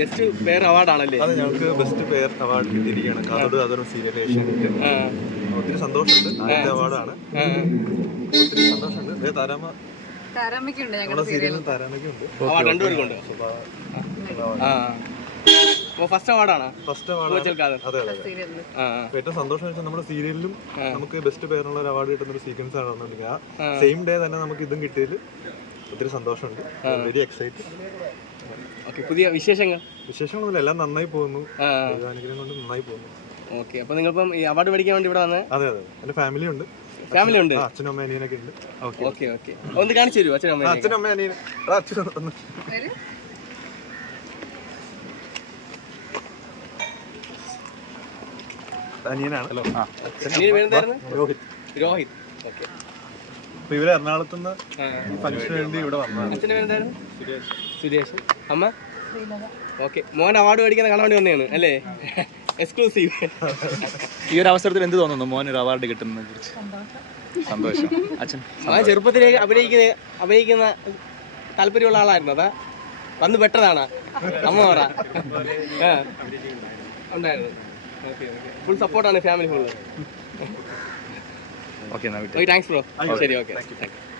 Best pair അവാർഡാണല്ലേ അതെ ഞങ്ങൾക്ക് best pair award കിട്ടിയിരിക്കുകയാണ്. കാരണം അതൊരു സീരിയൽ ഏഷ്യാനെറ്റ് ഒത്തിരി സന്തോഷമുണ്ട്. ആദ്യത്തെ അവാർഡാണ് ഒത്തിരി സന്തോഷമുണ്ട്. താരാമ ഞങ്ങളുടെ നമ്മുടെ സീരിയൽ സീരിയലിൽ താരാമയ്ക്കുണ്ട് അവാർഡ് രണ്ടുപേർക്കും ആ. ഫസ്റ്റ് അവാർഡാണ് ഫസ്റ്റ് അവാർഡ് അതെ ഏറ്റവും സന്തോഷം വെച്ചാൽ നമ്മുടെ സീരിയലിലും നമുക്ക് ബെസ്റ്റ് പേരുള്ള ഒരു അവാർഡ് കിട്ടുന്ന ഒരു സീക്വൻസ് ആണ് സെയിം ഡേ തന്നെ നമുക്ക് ഇതും കിട്ടിയതിൽ ഒത്തിരി സന്തോഷമുണ്ട്. വെരി എക്സൈറ്റഡ് ഓക്കെ പുതിയ വിശേഷങ്ങൾ? വിശേഷങ്ങളൊന്നുമില്ല എല്ലാം നന്നായി പോകുന്നു. അനുഗ്രഹം ദൈവാനുഗ്രഹം കൊണ്ട് നന്നായി പോകുന്നു. ഓക്കെ അപ്പോൾ നിങ്ങളിപ്പം ഈ അവാർഡ് മേടിക്കാൻ വേണ്ടി ഇവിടെ വന്നത് അതെ അതെ. എന്റെ ഫാമിലി ഉണ്ട്? ഫാമിലി ഉണ്ട് അച്ഛനും അമ്മ അനിയനൊക്കെ ഉണ്ട്. ഓക്കെ ഓക്കെ ഓക്കെ ഒന്ന് കാണിച്ചു തരുമോ അച്ഛനും അമ്മ അമ്മയും അച്ഛനും അമ്മ അനിയൻ അച്ഛനും ഒന്ന് അനിയനാണല്ലോ രോഹിത്. രോഹിത്. ഓക്കെ അപ്പൊ ഇവർ എറണാകുളത്തുനിന്ന് ഫംഗ്ഷന് വേണ്ടി ഇവിടെ വന്നതാണ്. അച്ഛന്റെ പേരെന്തായിരുന്നു? സുരേഷ്. അമ്മ? ഓക്കെ. മോൻ അവാർഡ് മേടിക്കുന്ന കാണാൻ വേണ്ടി വന്നതാണ് അല്ലേ? എക്സ്ക്ലൂസീവ് ഈ ഒരു അവസരത്തിൽ എന്ത് തോന്നുന്നു മോൻ ഒരു അവാർഡ് കിട്ടുന്നതിനെ കുറിച്ച്? സന്തോഷം. അച്ഛൻ? ആ ചെറുപ്പത്തിലേക്ക് അഭിനയിക്കുന്ന അഭിനയിക്കുന്ന താല്പര്യമുള്ള ആളായിരുന്നു. അതാ വന്ന് പെട്ടതാണ്. അമ്മ പറ. ആ. ഉണ്ടായിരുന്നു. Okay okay. ഫുൾ സപ്പോർട്ടാണ് family full okay thanks bro ശരി ഓക്കെ താങ്ക് യു